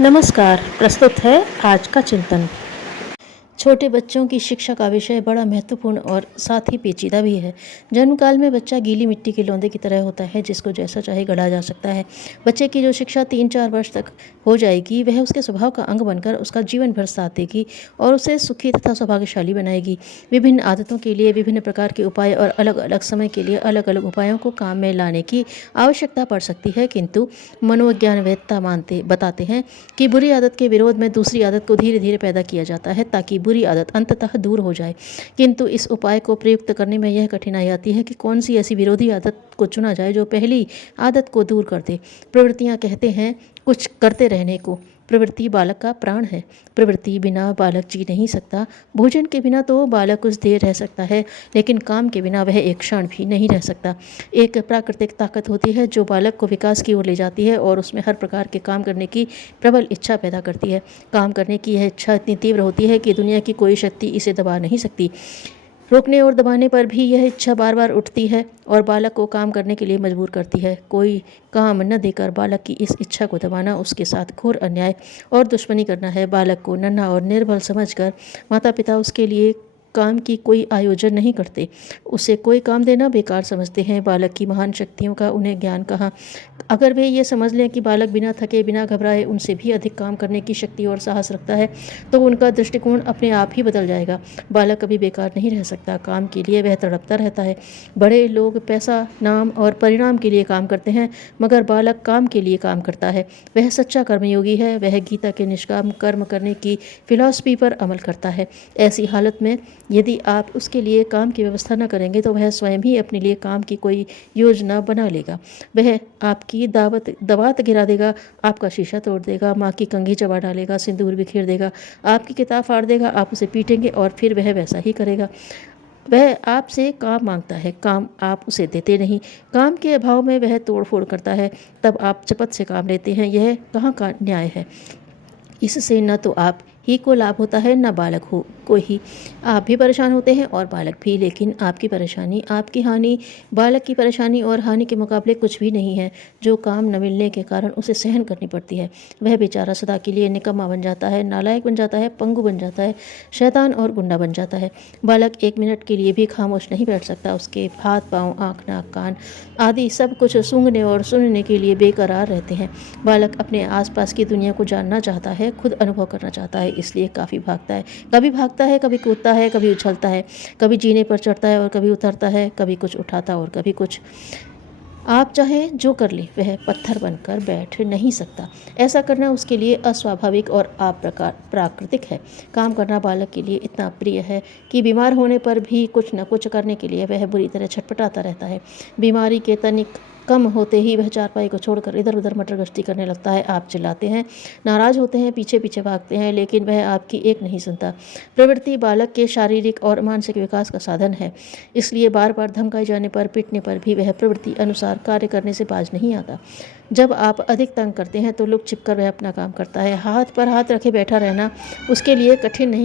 नमस्कार। प्रस्तुत है आज का चिंतन। छोटे बच्चों की शिक्षा का विषय बड़ा महत्वपूर्ण और साथ ही पेचीदा भी है। जन्मकाल में बच्चा गीली मिट्टी के लौंदे की तरह होता है, जिसको जैसा चाहे गढ़ा जा सकता है। बच्चे की जो शिक्षा 3-4 वर्ष तक हो जाएगी, वह उसके स्वभाव का अंग बनकर उसका जीवन भर साथ देगी और उसे सुखी तथा सौभाग्यशाली बनाएगी। विभिन्न आदतों के लिए विभिन्न प्रकार के उपाय और अलग अलग समय के लिए अलग अलग उपायों को काम में लाने की आवश्यकता पड़ सकती है, किंतु मनोविज्ञानवेत्ता बताते हैं कि बुरी आदत के विरोध में दूसरी आदत को धीरे धीरे पैदा किया जाता है, ताकि बुरी आदत अंततः दूर हो जाए। किंतु इस उपाय को प्रयुक्त करने में यह कठिनाई आती है कि कौन सी ऐसी विरोधी आदत को चुना जाए जो पहली आदत को दूर कर दे। प्रवृत्तियां कहते हैं कुछ करते रहने को। प्रवृत्ति बालक का प्राण है। प्रवृत्ति बिना बालक जी नहीं सकता। भोजन के बिना तो बालक कुछ देर रह सकता है, लेकिन काम के बिना वह एक क्षण भी नहीं रह सकता। एक प्राकृतिक ताकत होती है जो बालक को विकास की ओर ले जाती है और उसमें हर प्रकार के काम करने की प्रबल इच्छा पैदा करती है। काम करने की यह इच्छा इतनी तीव्र होती है कि दुनिया की कोई शक्ति इसे दबा नहीं सकती। रोकने और दबाने पर भी यह इच्छा बार बार उठती है और बालक को काम करने के लिए मजबूर करती है। कोई काम न देकर बालक की इस इच्छा को दबाना उसके साथ घोर अन्याय और दुश्मनी करना है। बालक को नन्हा और निर्बल समझकर माता पिता उसके लिए काम की कोई आयोजन नहीं करते। उसे कोई काम देना बेकार समझते हैं। बालक की महान शक्तियों का उन्हें ज्ञान कहाँ। अगर वे ये समझ लें कि बालक बिना थके बिना घबराए उनसे भी अधिक काम करने की शक्ति और साहस रखता है, तो उनका दृष्टिकोण अपने आप ही बदल जाएगा। बालक कभी बेकार नहीं रह सकता। काम के लिए वह तड़पता रहता है। बड़े लोग पैसा, नाम और परिणाम के लिए काम करते हैं, मगर बालक काम के लिए काम करता है। वह सच्चा कर्मयोगी है। वह गीता के निष्काम कर्म करने की फिलॉसफी पर अमल करता है। ऐसी हालत में यदि आप उसके लिए काम की व्यवस्था न करेंगे, तो वह स्वयं ही अपने लिए काम की कोई योजना बना लेगा। वह आपकी दवात गिरा देगा, आपका शीशा तोड़ देगा, माँ की कंघी चबा डालेगा, सिंदूर बिखेर देगा, आपकी किताब फाड़ देगा। आप उसे पीटेंगे और फिर वह वैसा ही करेगा। वह आपसे काम मांगता है, काम आप उसे देते नहीं। काम के अभाव में वह तोड़ फोड़ करता है, तब आप चपत से काम लेते हैं। यह कहाँ का न्याय है। इससे न तो आप ही को लाभ होता है, न बालक को ही। आप भी परेशान होते हैं और बालक भी, लेकिन आपकी परेशानी, आपकी हानि बालक की परेशानी और हानि के मुकाबले कुछ भी नहीं है, जो काम न मिलने के कारण उसे सहन करनी पड़ती है। वह बेचारा सदा के लिए निकम्मा बन जाता है, नालायक बन जाता है, पंगु बन जाता है, शैतान और गुंडा बन जाता है। बालक 1 मिनट के लिए भी खामोश नहीं बैठ सकता। उसके हाथ पाँव, आँख, नाक, कान आदि सब कुछ सूंघने और सुनने के लिए बेकरार रहते हैं। बालक अपने आसपास की दुनिया को जानना चाहता है, खुद अनुभव करना चाहता है, इसलिए काफ़ी भागता है। कभी भागता है, कभी कूदता है, कभी उछलता है, कभी जीने पर चढ़ता है और कभी उतरता है, कभी कुछ उठाता और कभी कुछ। आप चाहें जो कर ले, वह पत्थर बनकर बैठ नहीं सकता। ऐसा करना उसके लिए अस्वाभाविक और प्राकृतिक है। काम करना बालक के लिए इतना प्रिय है कि बीमार होने पर भी कुछ न कुछ करने के लिए वह बुरी तरह छटपटाता रहता है। बीमारी के तनिक कम होते ही वह चारपाई को छोड़कर इधर उधर मटर गश्ती करने लगता है। आप चिल्लाते हैं, नाराज होते हैं, पीछे पीछे भागते हैं, लेकिन वह आपकी एक नहीं सुनता। प्रवृत्ति बालक के शारीरिक और मानसिक विकास का साधन है, इसलिए बार बार धमकाए जाने पर, पीटने पर भी वह प्रवृत्ति अनुसार कार्य करने से बाज नहीं आता। जब आप अधिक तंग करते हैं तो लुक छिपकर वह अपना काम करता है। हाथ पर हाथ रखे बैठा रहना उसके लिए कठिन ही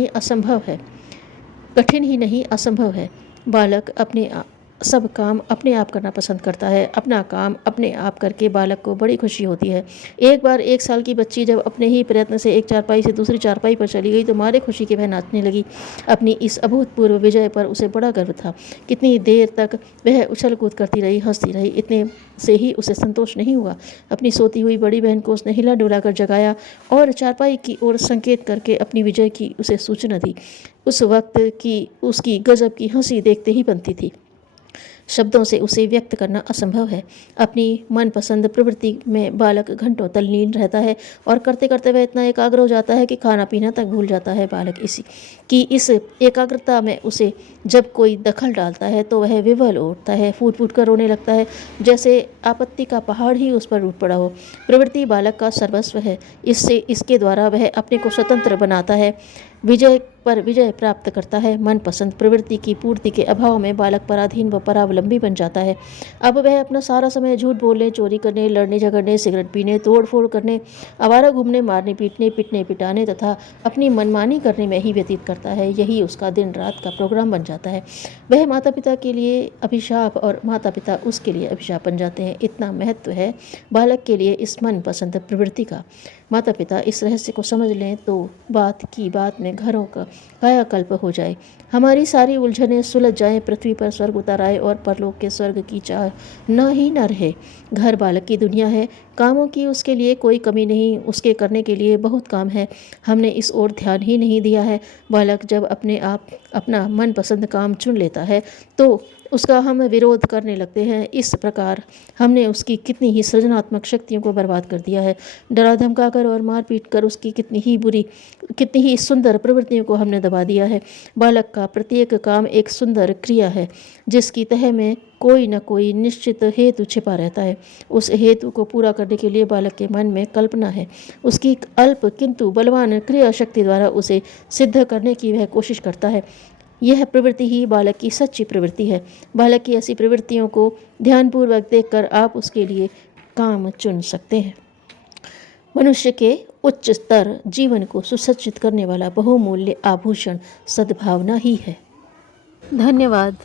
नहीं असंभव है। बालक अपने सब काम अपने आप करना पसंद करता है। अपना काम अपने आप करके बालक को बड़ी खुशी होती है। एक बार 1 साल की बच्ची जब अपने ही प्रयत्न से एक चारपाई से दूसरी चारपाई पर चली गई, तो मारे खुशी के वह नाचने लगी। अपनी इस अभूतपूर्व विजय पर उसे बड़ा गर्व था। कितनी देर तक वह उछल कूद करती रही, हंसती रही। इतने से ही उसे संतोष नहीं हुआ। अपनी सोती हुई बड़ी बहन को उसने हिला डुला कर जगाया और चारपाई की ओर संकेत करके अपनी विजय की उसे सूचना दी। उस वक्त की उसकी गजब की हंसी देखते ही बनती थी। शब्दों से उसे व्यक्त करना असंभव है। अपनी मनपसंद प्रवृत्ति में बालक घंटों तल्लीन रहता है और करते करते वह इतना एकाग्र हो जाता है कि खाना पीना तक भूल जाता है। बालक इस एकाग्रता में उसे जब कोई दखल डालता है तो वह विवल उठता है, फूट फूट कर रोने लगता है, जैसे आपत्ति का पहाड़ ही उस पर टूट पड़ा हो। प्रवृत्ति बालक का सर्वस्व है। इसके द्वारा वह अपने को स्वतंत्र बनाता है। विजय पर विजय प्राप्त करता है। मनपसंद प्रवृत्ति की पूर्ति के अभाव में बालक पराधीन व परावलंबी बन जाता है। अब वह अपना सारा समय झूठ बोलने, चोरी करने, लड़ने झगड़ने, सिगरेट पीने, तोड़ फोड़ करने, आवारा घूमने, मारने पीटने, पिटने पिटाने तथा अपनी मनमानी करने में ही व्यतीत करता है। यही उसका दिन रात का प्रोग्राम बन जाता है। वह माता पिता के लिए अभिशाप और माता पिता उसके लिए अभिशाप बन जाते हैं। इतना महत्व है बालक के लिए इस मनपसंद प्रवृत्ति का। माता पिता इस रहस्य को समझ लें तो बात की बात में घरों का कायाकल्प हो जाए। हमारी सारी उलझनें सुलझ जाएं, पृथ्वी पर स्वर्ग उतर आए और परलोक के स्वर्ग की चाह न ही न रहे। घर बालक की दुनिया है। कामों की उसके लिए कोई कमी नहीं, उसके करने के लिए बहुत काम है। हमने इस ओर ध्यान ही नहीं दिया है। बालक जब अपने आप अपना मनपसंद काम चुन लेता है तो उसका हम विरोध करने लगते हैं। इस प्रकार हमने उसकी कितनी ही सृजनात्मक शक्तियों को बर्बाद कर दिया है। डरा धमका कर और मार पीट कर उसकी कितनी ही सुंदर प्रवृत्तियों को हमने दबा दिया है। बालक का प्रत्येक काम एक सुंदर क्रिया है जिसकी तह में कोई न कोई निश्चित हेतु छिपा रहता है। उस हेतु को पूरा करने के लिए बालक के मन में कल्पना है। उसकी अल्प किंतु बलवान क्रिया शक्ति द्वारा उसे सिद्ध करने की वह कोशिश करता है। यह प्रवृत्ति ही बालक की सच्ची प्रवृत्ति है। बालक की ऐसी प्रवृत्तियों को ध्यानपूर्वक देखकर आप उसके लिए काम चुन सकते हैं। मनुष्य के उच्च स्तर जीवन को सुसज्जित करने वाला बहुमूल्य आभूषण सद्भावना ही है। धन्यवाद।